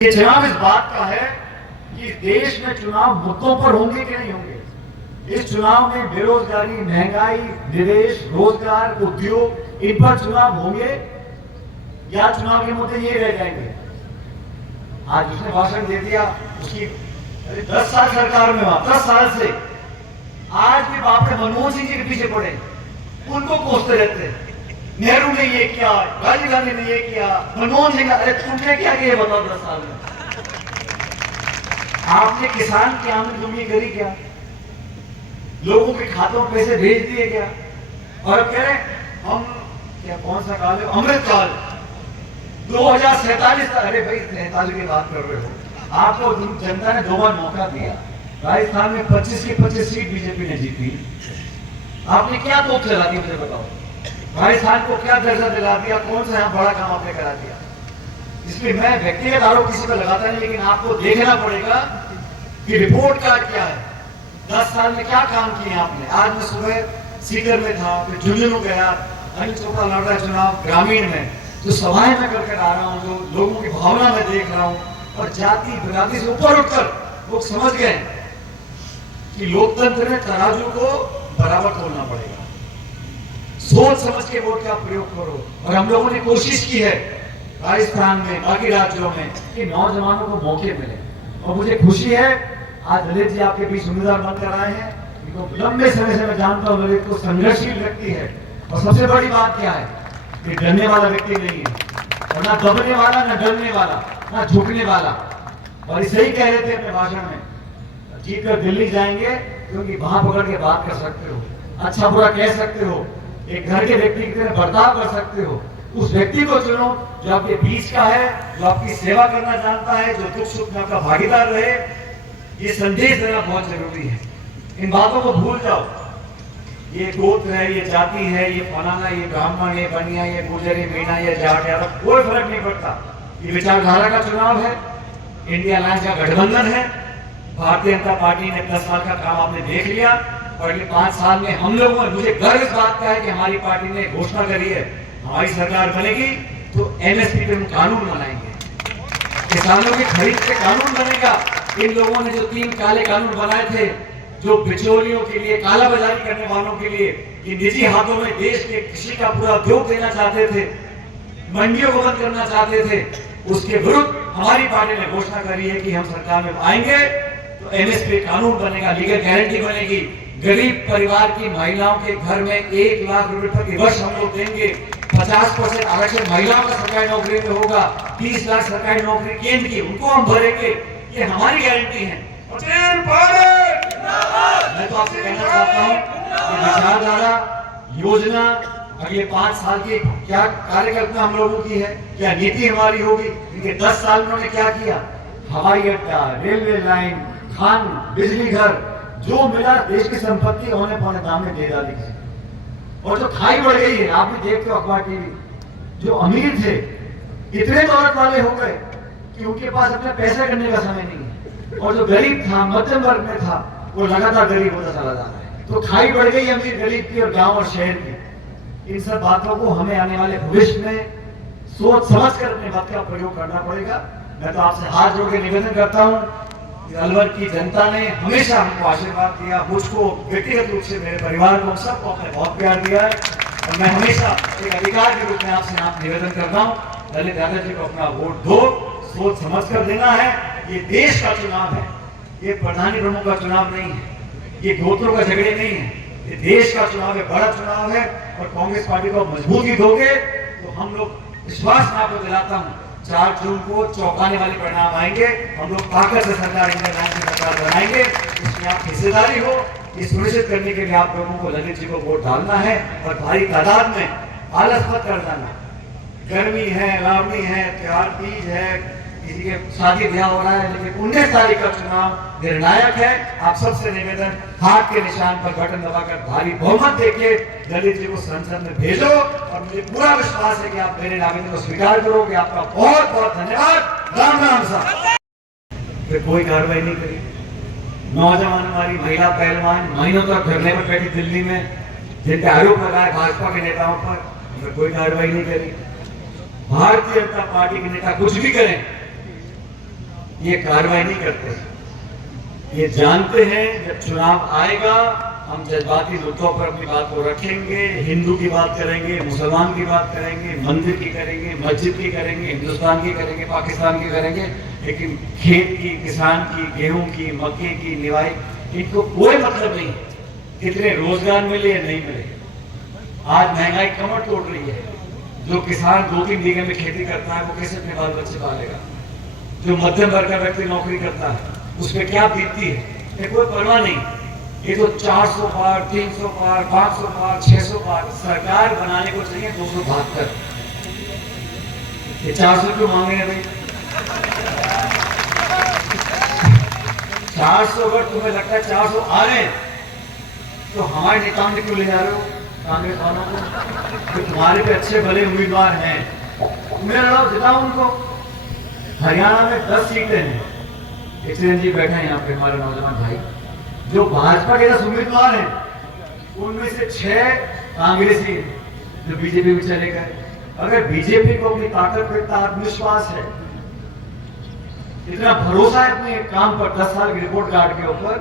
ये चुनाव इस बात का है कि देश में चुनाव मुद्दों पर होंगे कि नहीं होंगे। इस चुनाव में बेरोजगारी, महंगाई, निवेश, रोजगार, उद्योग, इन पर चुनाव होंगे या चुनाव के मुद्दे ये रह जाएंगे। आज उसने भाषण दे दिया, उसकी 10 साल सरकार में हुआ, 10 साल से आज भी बाप रे मनमोहन सिंह जी के पीछे पड़े, उनको कोसते रहते हैं। नेहरू ने ये किया, राजीव गांधी ने ये किया, मनमोहन सिंह, अरे तुमने क्या किया बताओ 10 साल में? आपने किसान की आमदनी करी क्या? लोगों के खातों में पैसे भेज दिए क्या? और अब कह रहे हम क्या, कौन सा काल है, अमृत काल 2047। अरे भाई 43 की बात कर रहे हो। आपको जनता ने 2 बार मौका दिया। राजस्थान में 25 की 25 सीट बीजेपी ने जीती। आपने क्या तोप चला दी मुझे बताओ? राजस्थान को क्या दर्जा दिला दिया? कौन सा यहाँ बड़ा काम आपने करा दिया? इसलिए मैं व्यक्तिगत आरोप किसी पर लगाता नहीं, लेकिन आपको देखना पड़ेगा कि रिपोर्ट कार्ड क्या है, 10 साल में क्या काम किए आपने। आज मैं सुबह सीकर में था, फिर झुंझुनू गया, अनिल चोपड़ा लड़ रहा है चुनाव ग्रामीण में, जो सभाएं में करके आ रहा हूँ, जो लोगों की भावना में देख रहा हूँ, और जाति बिरादरी से ऊपर उठकर लोग समझ गए कि लोकतंत्र में तराजू को बराबर तोलना पड़ेगा। सोच समझ के वोट का प्रयोग करो। और हम लोगों ने कोशिश की है राजस्थान में, बाकी राज्यों में, कि नौजवानों को मौके मिले। और मुझे खुशी है आज ललित जी आपके बीच उम्मीदवार बनकर आए हैं। तो लंबे समय से मैं जानता हूँ ललित को संघर्षशील व्यक्ति है। और सबसे बड़ी बात क्या है कि डरने वाला व्यक्ति नहीं है, और ना दबने वाला, ना डरने वाला, ना झुकने वाला। और इसे ही कह रहे थे अपने भाषण में, जीत कर दिल्ली जाएंगे क्योंकि वहां पकड़ के बात कर सकते हो, अच्छा बुरा कह सकते हो, एक घर के व्यक्ति की तरह बर्ताव कर सकते हो। उस व्यक्ति को चुनो जो आपके बीच का है, जो आपकी सेवा करना जानता है, जो दुख सुख में आपका भागीदार रहे। ये संदेश देना बहुत जरूरी है। इन बातों को भूल जाओ। ये गोत्र है, ये जाति है, ये फलाना, ये ब्राह्मण, ये बनिया, ये गुजर, ये मीणा, ये जाट, यार कोई फर्क नहीं पड़ता। ये विचारधारा का चुनाव है, इंडिया अलायंस का गठबंधन है। भारतीय जनता पार्टी ने 10 साल का काम आपने देख लिया, और अगले 5 साल में हम लोगों ने, मुझे गर्व इस बात का है कि हमारी पार्टी ने घोषणा करी है, हमारी सरकार बनेगी तो एमएसपी पे हम कानून बनाएंगे, किसानों की खरीद पे कानून बनेगा। इन लोगों ने जो 3 काले कानून बनाए थे, जो बिचौलियों के लिए, कालाबाजारी करने वालों के लिए, कि निजी हाथों में देश के कृषि का पूरा उद्योग देना चाहते थे, मंडियों को बंद करना चाहते थे, उसके विरुद्ध हमारी पार्टी ने घोषणा करी है कि हम सरकार में आएंगे तो एमएसपी कानून बनेगा, लीगल गारंटी बनेगी। गरीब परिवार की महिलाओं के घर में 1 लाख रुपए प्रति वर्ष हम लोग देंगे। 50% आरक्षण महिलाओं का सरकारी नौकरी में होगा। 30 लाख सरकारी नौकरी केंद्र की, उनको हम भरेंगे। ये हमारी गारंटी है। मैं तो आपसे कहना चाहता हूँ कि विचारधारा, योजना, अगले 5 साल की क्या कार्यकल्पना हम लोगों की है, क्या नीति हमारी होगी। इनके 10 साल में उन्होंने क्या किया? हवाई अड्डा, रेलवे लाइन, खान, बिजली घर, जो मिला देश की संपत्ति होने पौने दाम में दे डाली है। और जो खाई बढ़ गई है, आप भी देखते हो अखबार टीवी, जो अमीर थे इतने दौलत वाले हो गए कि उनके पास अपने पैसे करने का समय नहीं है, और जो गरीब था, मध्यम वर्ग में था, वो लगातार गरीब होता चला जा रहा है। तो खाई बढ़ गई अमीर गरीब की, और गांव और शहर की। इन सब बातों को हमें आने वाले भविष्य में सोच समझ कर अपने मत का प्रयोग करना पड़ेगा। मैं तो आपसे हाथ जोड़ के निवेदन करता हूँ, अलवर की जनता ने हमेशा हमको आशीर्वाद दिया, मुझको व्यक्तिगत रूप से, मेरे परिवार को, सबको आपने बहुत प्यार दिया है। और मैं हमेशा एक अधिकार के रूप में आपसे निवेदन करता हूँ, ललित यादव जी को अपना वोट दो, सोच समझ कर देना है। ये देश का चुनाव है, ये प्रधानी प्रमुख का चुनाव नहीं है, ये गोत्रों का झगड़े नहीं है, ये देश का चुनाव है, बड़ा चुनाव है। और कांग्रेस पार्टी को मजबूती दोगे तो हम लोग, विश्वास मैं आपको दिलाता हूँ, 4 जून को चौंकाने वाले परिणाम आएंगे। हम लोग ताकत से सरकार, इंडिया अलायंस की सरकार बनाएंगे। इसमें आप हिस्सेदारी हो, ये सुनिश्चित करने के लिए आप लोगों को ललित जी को वोट डालना है, और भारी तादाद में, आलस मत कर जाना। गर्मी है, रावणी है, त्योहार, तीज है, किसी के शादी ब्याह हो रहा है, लेकिन 19 तारीख का चुनाव निर्णायक है। आप सबसे निवेदन, हाथ के निशान पर बटन दबाकर भारी बहुमत देके ललित जी को संसद में भेजो। और मुझे पूरा विश्वास है कि आप मेरे नामांकन को स्वीकार करोगे। आपका बहुत बहुत धन्यवाद। राम राम साहब। फिर कोई कार्रवाई नहीं करी। नौजवान, हमारी महिला पहलवान महीनों तक धरने पर बैठी दिल्ली में, जिनके आरोप लगाए भाजपा के नेताओं पर, कोई कार्रवाई नहीं करी। भारतीय जनता पार्टी के नेता कुछ भी करें, ये कार्रवाई नहीं करते। ये जानते हैं जब चुनाव आएगा हम जज्बाती मुद्दों पर अपनी बात को रखेंगे, हिंदू की बात करेंगे, मुसलमान की बात करेंगे, मंदिर की करेंगे, मस्जिद की करेंगे, हिंदुस्तान की करेंगे, पाकिस्तान की करेंगे, लेकिन खेत की, किसान की, गेहूं की, मक्के की, निवाई, इनको कोई मतलब नहीं कितने रोजगार मिले या नहीं मिले। आज महंगाई कमर तोड़ रही है। जो किसान 2-3 बीघे में खेती करता है वो कैसे अपने बाल बच्चे पालेगा? जो मध्यम वर्ग का व्यक्ति नौकरी करता है उस पर क्या बीतती है, कोई परवाह नहीं। ये तो 400 पार, 300 पार, 500 पार, 600 पार, सरकार बनाने को चाहिए 272। ये 400 क्यों मांगे हैं भाई? 400 अगर तुम्हें लगता है 400 आ रहे हैं तो हमारे नेताओं ने क्यों ले जा रहे हो कांग्रेस वालों को? तो तुम्हारे पे अच्छे भले उम्मीदवार हैं, मेरा लड़ाओ, जिताओ उनको। हरियाणा में 10 सीटें हैं। एक चिरंजीव बैठे हैं यहाँ पे हमारे नौजवान भाई, जो भाजपा के 10 उम्मीदवार हैं उनमें से 6 कांग्रेसी हैं जो बीजेपी में चले गए। अगर बीजेपी को अपनी ताकत पे इतना आत्मविश्वास है, इतना भरोसा है अपने काम पर 10 साल की रिपोर्ट कार्ड के ऊपर,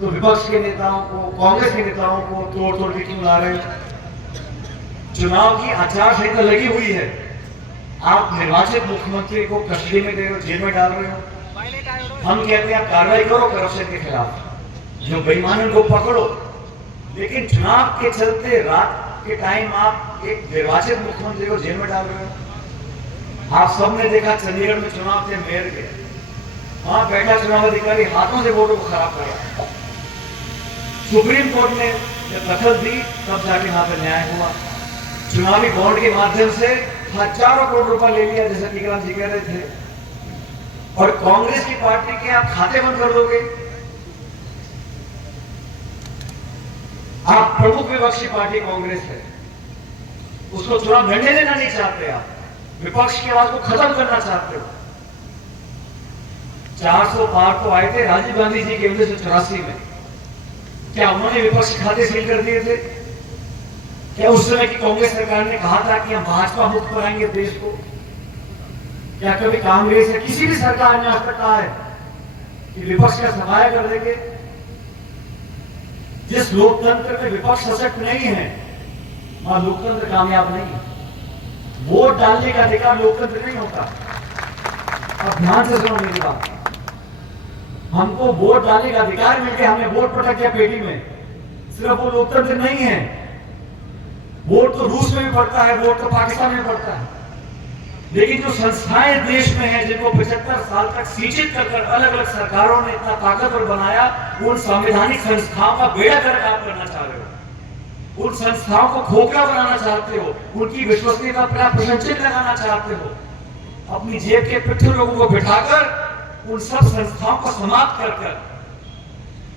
तो विपक्ष के नेताओं को, कांग्रेस के नेताओं को तोड़ तोड़ के क्यों ला रहे हैं? चुनाव की आचार संहिता लगी हुई है, आप निर्वाचित मुख्यमंत्री को कस्टडी में दे रहे हो, जेल में डाल रहे हो। हम कहते हैं आप कार्रवाई करो करप्शन के खिलाफ, जो बेईमान उनको पकड़ो, लेकिन चुनाव के चलते रात के टाइम आप एक निर्वाचित मुख्यमंत्री को जेल में डाल रहे हो। आप सबने देखा चंडीगढ़ में चुनाव थे मेयर के, वहां बैठा चुनाव अधिकारी हाथों से वोटों को खराब करा। सुप्रीम कोर्ट ने जब दखल दी तब जाके वहां पर न्याय हुआ। चुनावी बॉन्ड के माध्यम से हजारों करोड़ रुपया ले लिया, जैसे टीकाराम जी कह रहे थे, और कांग्रेस की पार्टी के आप खाते बंद कर दोगे। आप प्रमुख विपक्षी पार्टी कांग्रेस है, उसको चुनाव लड़ने देना नहीं चाहते, आप विपक्ष की आवाज को खत्म करना चाहते हो। 400 पार तो आए थे राजीव गांधी जी के 1984 में, क्या उन्होंने विपक्ष खाते सील कर दिए थे? क्या उस समय की कांग्रेस सरकार ने कहा था कि हम भाजपा मुक्त कराएंगे देश को? क्या कभी कांग्रेस या किसी भी सरकार ने आज तक कहा है कि विपक्ष का सफाया कर देंगे? जिस लोकतंत्र में विपक्ष सशक्त नहीं है वहां लोकतंत्र कामयाब नहीं है। वोट डालने का अधिकार लोकतंत्र नहीं होता। अब ध्यान से सुनो मेरी बात, हमको वोट डालने का अधिकार मिल गया, हमने वोट पटक दिया पेटी में, सिर्फ वो लोकतंत्र नहीं है। वोट तो रूस में भी पड़ता है, वोट तो पाकिस्तान में पड़ता है, लेकिन जो संस्थाएं देश में हैं जिनको 75 साल तक सीचित कर अलग अलग सरकारों ने इतना ताकतवर बनाया, उन संवैधानिक संस्थाओं का बेड़ा गर्क आप करना चाह रहे हो, उन संस्थाओं को खोखला बनाना चाहते हो, उनकी विश्वसनीयता पर आप प्रश्नचिन्ह लगाना चाहते हो। अपनी जेब के पिट्ठू लोगों को बिठाकर उन सब संस्थाओं को समाप्त कर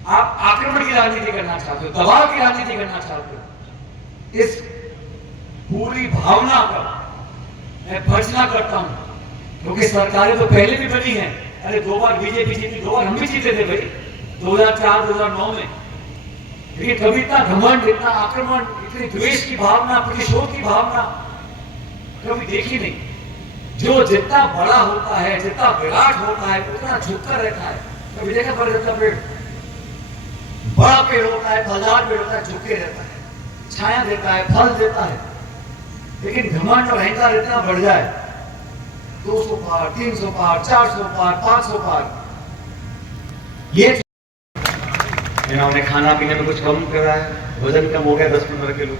आप आक्रमण की राजनीति करना चाहते हो, दबाव की राजनीति करना चाहते हो। इस पूरी भावना पर मैं भर्त्सना करता हूं, क्योंकि सरकारें तो पहले भी बनी हैं। अरे 2 बार बीजेपी जीती, 2 बार हम भी जीते थे भाई, 2004, 2009 में। लेकिन कभी इतना घमंड, इतना आक्रमण, इतनी द्वेष की भावना, प्रतिशोध की भावना कभी देखी नहीं। जो जितना बड़ा होता है, जितना विराट होता है, उतना झुककर रहता है। कभी देखा पर पेड़, बड़ा पेड़ होता है, फलदार पेड़ होता है, झुके रहता है, छाया देता है, फल देता है। लेकिन घमंड और अहंकार इतना बढ़ जाए, 200 पार, 300 पार, 400 पार, 500 पार, ये इन्होंने खाना पीने में कुछ कम करा है, वजन कम हो गया 10-15 किलो,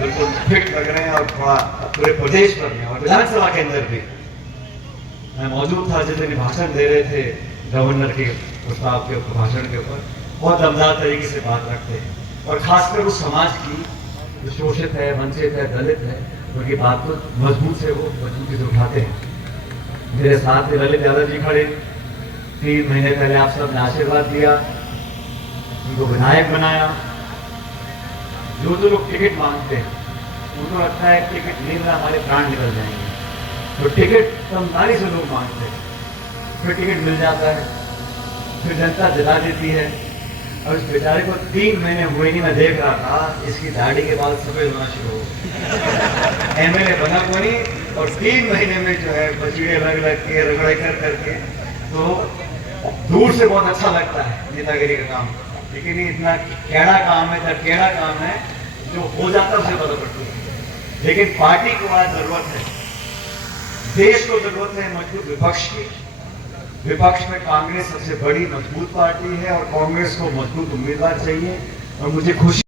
बिल्कुल फिट लग रहे हैं, और थोड़ा पूरे प्रदेश पर और विधानसभा के अंदर भी मैं मौजूद था जिस दिन भाषण दे रहे थे गवर्नर के प्रस्ताव के ऊपर, भाषण के ऊपर। बहुत दमदार तरीके से बात रखते हैं, और खासकर उस समाज की जो शोषित है, वंचित है, दलित है, उनकी बात को मजबूत से वो मजबूती से उठाते हैं। मेरे साथ ललित यादव जी खड़े, 3 महीने पहले आप सब ने आशीर्वाद दिया, उनको विधायक बनाया। जो लोग टिकट मांगते हैं उनको लगता है टिकट नहीं मिला हमारे प्राण निकल जाएंगे, तो टिकट समझदारी से लोग मांगते हैं, फिर टिकट मिल जाता है, फिर जनता जिता देती है। और इस बेचारे को 3 महीने हुए नहीं, मैं देख रहा था इसकी दाढ़ी के बाद सफेद होना शुरू हो। एमएलए बना को नहीं, और 3 महीने में जो है बचीड़े लग के रगड़े कर करके तो दूर से बहुत अच्छा लगता है नेतागिरी का काम, लेकिन ये इतना टेढ़ा काम है, इतना टेढ़ा काम है, जो हो जाता है उसे पता पड़ता है। लेकिन पार्टी को आज जरूरत है, देश को जरूरत है मजबूत विपक्ष की। विपक्ष में कांग्रेस सबसे बड़ी मजबूत पार्टी है और कांग्रेस को मजबूत उम्मीदवार चाहिए। और मुझे खुशी